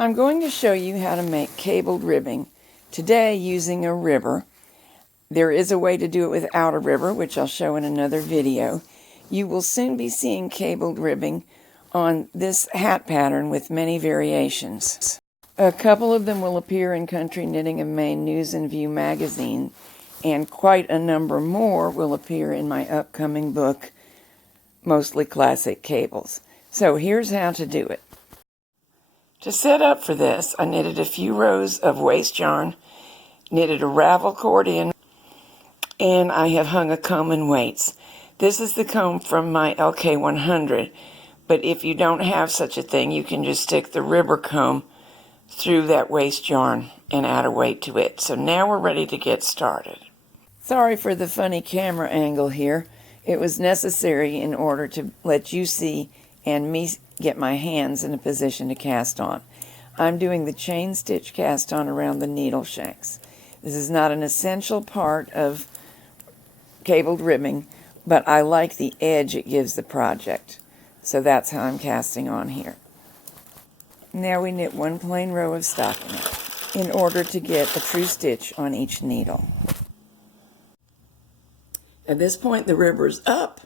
I'm going to show you how to make cabled ribbing today using a ribber. There is a way to do it without a ribber, which I'll show in another video. You will soon be seeing cabled ribbing on this hat pattern with many variations. A couple of them will appear in Country Knitting of Maine News and View magazine, and quite a number more will appear in my upcoming book, Mostly Classic Cables. So here's how to do it. To set up for this, I knitted a few rows of waste yarn, knitted a ravel cord in, and I have hung a comb in weights. This is the comb from my LK100, but if you don't have such a thing, you can just stick the ribber comb through that waste yarn and add a weight to it. So now we're ready to get started. Sorry for the funny camera angle here. It was necessary in order to let you see and me get my hands in a position to cast on. I'm doing the chain stitch cast on around the needle shanks. This is not an essential part of cabled ribbing, but I like the edge it gives the project. So that's how I'm casting on here. Now we knit one plain row of stockinette in order to get a true stitch on each needle. At this point the ribber's up,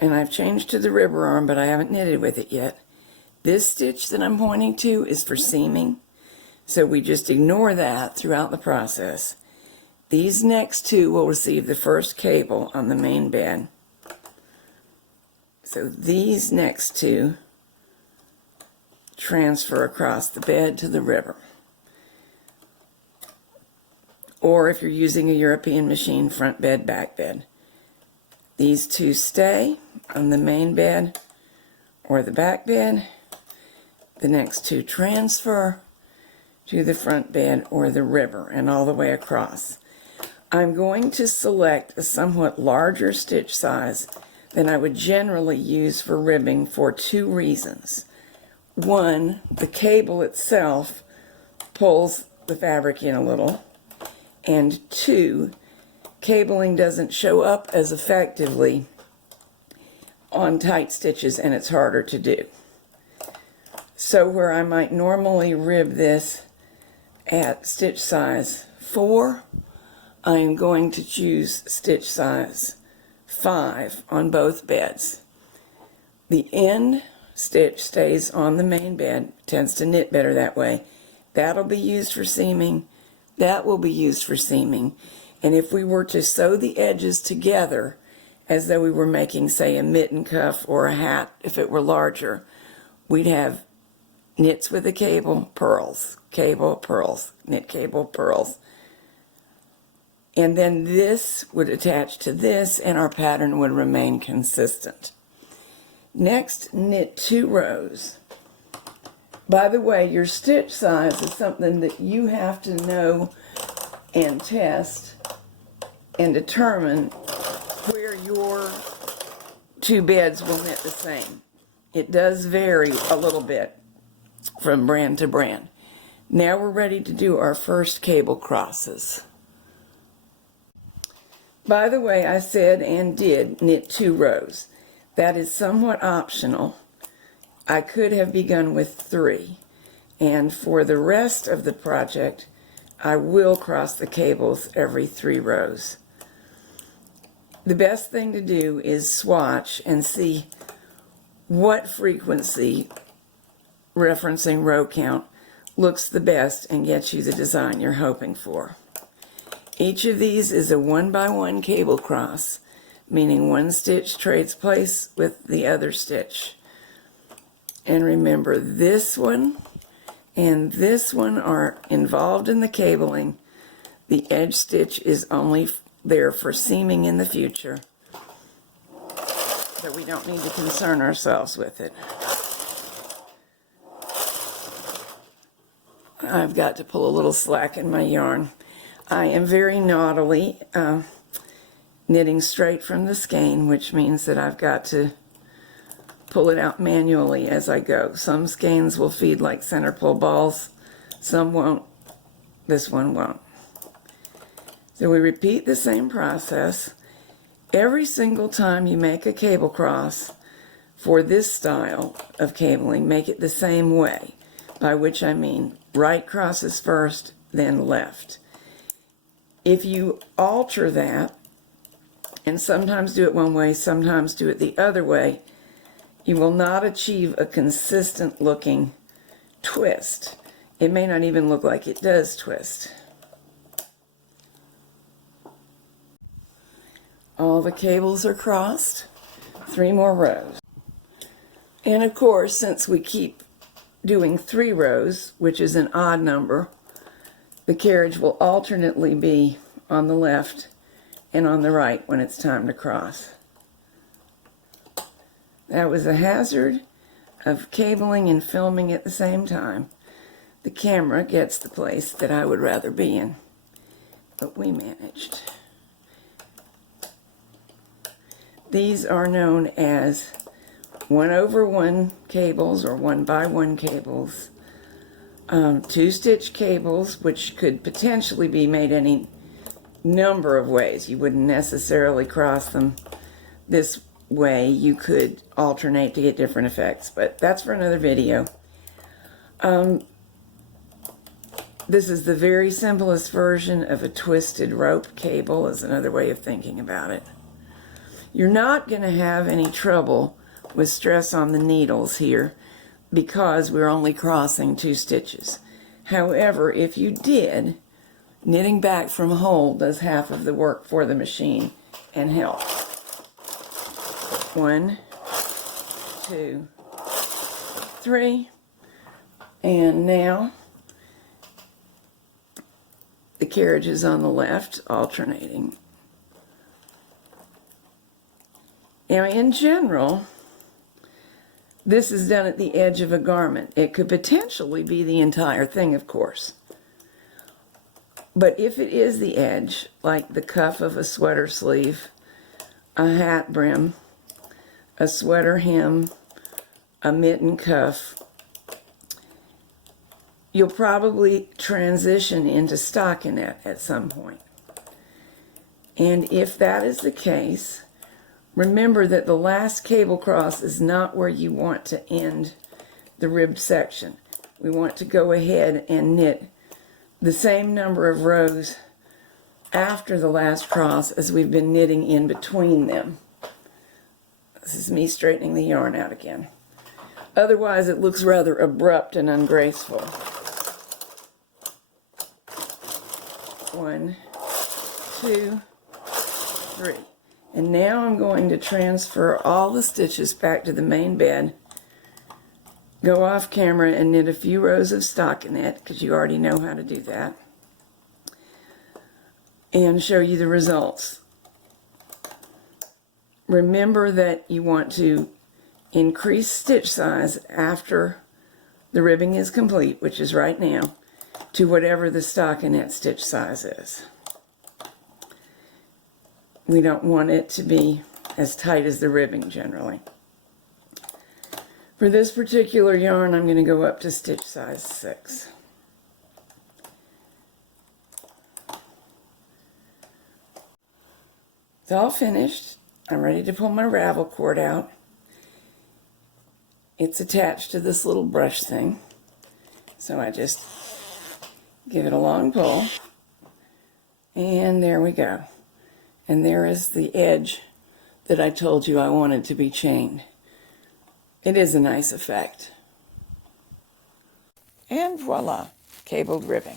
and I've changed to the ribber arm, but I haven't knitted with it yet. This stitch that I'm pointing to is for seaming, so we just ignore that throughout the process. These next two will receive the first cable on the main bed. So these next two transfer across the bed to the ribber. Or if you're using a European machine, front bed, back bed. These two stay on the main bed or the back bed. The next two transfer to the front bed or the ribber and all the way across. I'm going to select a somewhat larger stitch size than I would generally use for ribbing for two reasons. One, the cable itself pulls the fabric in a little, and two, cabling doesn't show up as effectively on tight stitches and it's harder to do. So where I might normally rib this at stitch size 4, I am going to choose stitch size 5 on both beds. The end stitch stays on the main bed, tends to knit better that way. That'll be used for seaming, that will be used for seaming. And if we were to sew the edges together as though we were making, say, a mitten cuff or a hat, if it were larger, we'd have knits with a cable, purls, knit cable, purls. And then this would attach to this and our pattern would remain consistent. Next, knit 2 rows. By the way, your stitch size is something that you have to know and test and determine where your 2 beds will knit the same. It does vary a little bit from brand to brand. Now we're ready to do our first cable crosses. By the way, I said and did knit 2 rows. That is somewhat optional. I could have begun with 3, and for the rest of the project I will cross the cables every 3 rows. The best thing to do is swatch and see what frequency, referencing row count, looks the best and gets you the design you're hoping for. Each of these is a 1x1 cable cross, meaning one stitch trades place with the other stitch. And remember, this one and this one are involved in the cabling. The edge stitch is only there for seaming in the future, so we don't need to concern ourselves with it. I've got to pull a little slack in my yarn. I am very naughtily knitting straight from the skein, which means that I've got to pull it out manually as I go. Some skeins will feed like center pull balls, some won't. This one won't. So we repeat the same process. Every single time you make a cable cross for this style of cabling, make it the same way. by which I mean right crosses first, then left. If you alter that, and sometimes do it one way, sometimes do it the other way, you will not achieve a consistent looking twist. It may not even look like it does twist. All the cables are crossed, 3 more rows. And of course, since we keep doing 3 rows, which is an odd number, the carriage will alternately be on the left and on the right when it's time to cross. That was a hazard of cabling and filming at the same time. The camera gets the place that I would rather be in, but we managed. These are known as 1/1 cables or 1x1 cables, 2-stitch cables, which could potentially be made any number of ways. You wouldn't necessarily cross them this way. You could alternate to get different effects, but that's for another video. This is the very simplest version of a twisted rope cable, is another way of thinking about it. You're not going to have any trouble with stress on the needles here because we're only crossing 2 stitches. However, if you did, knitting back from whole does half of the work for the machine and helps. 1, 2, 3, and now the carriage is on the left, alternating. Now, in general, this is done at the edge of a garment. It could potentially be the entire thing, of course. But if it is the edge, like the cuff of a sweater sleeve, a hat brim, a sweater hem, a mitten cuff, you'll probably transition into stockinette at some point. And if that is the case, remember that the last cable cross is not where you want to end the ribbed section. We want to go ahead and knit the same number of rows after the last cross as we've been knitting in between them. This is me straightening the yarn out again. Otherwise it looks rather abrupt and ungraceful. 1, 2, 3. And now I'm going to transfer all the stitches back to the main bed, go off camera and knit a few rows of stockinette, because you already know how to do that, and show you the results. Remember that you want to increase stitch size after the ribbing is complete, which is right now, to whatever the stockinette stitch size is. We don't want it to be as tight as the ribbing generally. For this particular yarn, I'm going to go up to stitch size 6. It's all finished. I'm ready to pull my ravel cord out. It's attached to this little brush thing. So I just give it a long pull. And there we go. And there is the edge that I told you I wanted to be chained. It is a nice effect. And voila, cabled ribbing.